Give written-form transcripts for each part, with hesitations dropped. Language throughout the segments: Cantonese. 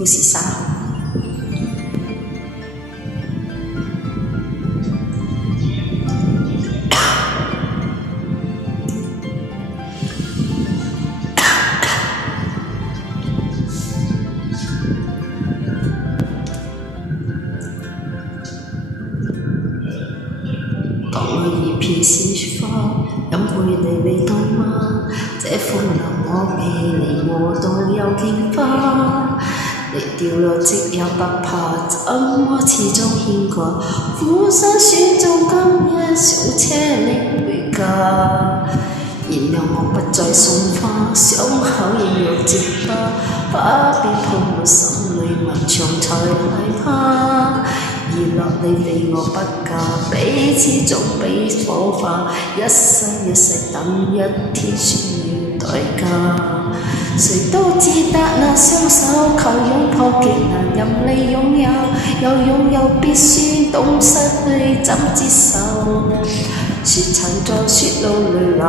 富士山。當我一片鮮花，飲杯你味道嗎？這風流我被你磨到有天花，你掉落即也不怕，怎麼始終牽掛？俯身選中今夜上車你回家，然後我不再送花，傷口仍若結疤，花邊鋪滿心裏漫長才害怕。而落你非我不嫁，彼此總比火化，一生一世等一天需要代價。誰都知得那雙手扣擁抱極難任你擁有，有擁有必酸，懂失去怎接受？雪塵在雪路裏流，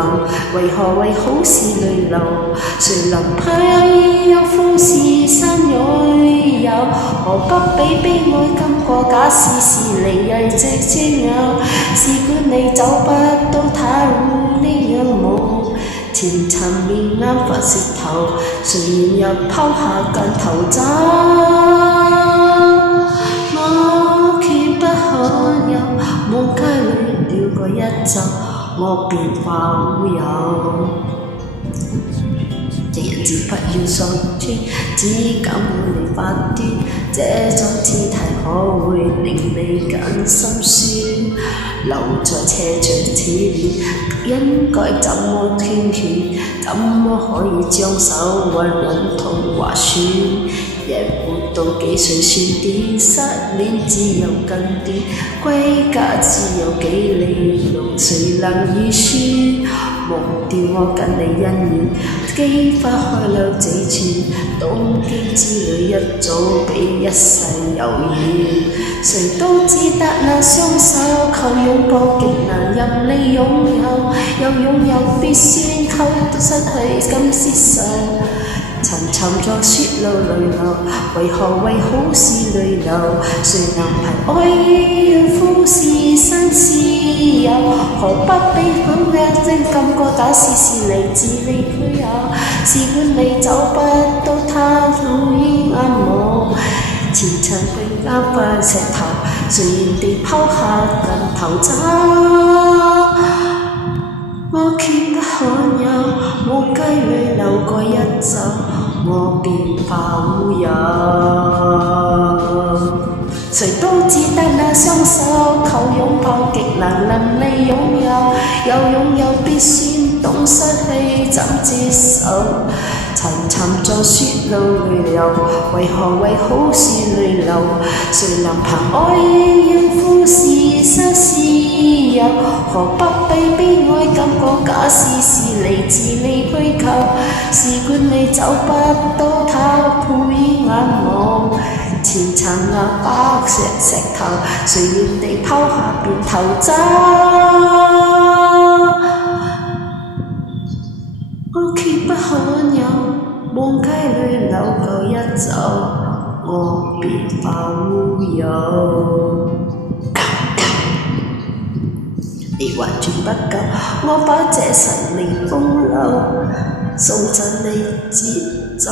為何為好事淚流？誰能批有富士山擁有？何不比悲哀今個假使是離異隻專有？試管你走不到他會呢樣夢，前塵面啱發舌頭，誰然又拋下間頭走？我決不可有，望街裏了個一袖，我便化烏有。這日子不要喪穿，只敢會你發端，這種姿態可會令你更心酸？留在斜長此戀，應該怎麼圈圈？怎麼可以將手挽忍痛劃損？人活到幾歲算點？失戀只有更短，歸家只有幾里路，誰能預算？忘掉我跟你恩怨，激發開了這串，東京之旅一早比一世遙遠。誰都知得那雙手扣擁抱極難任你擁有，有擁有必酸，扣到失去敢接受？沉沉在雪路裏流，為何為好事淚流？誰能憑愛意讓富士山私有？何不比好嘅真感覺假使是嚟自你區有？試管你走不到他會啱我，前塵並啱塊石頭，誰然地拋下近頭走？我決不罕有，望雞裏流過一袖，我便化烏有。誰都知得那雙手扣擁抱極難能你擁有，有擁有必酸，懂失去怎接受？沉沉在雪路裏流，為何為好事淚流？誰能憑愛意讓富士山私有？何不比悲哀感覺假使是嚟自你虛構？試管你走不到他配眼望，前塵那白石頭，誰然地拋下便頭走？我決不罕有，望街裏流過一袖，我便化烏有。你還全不夠，我把這神靈風流送贈你節奏。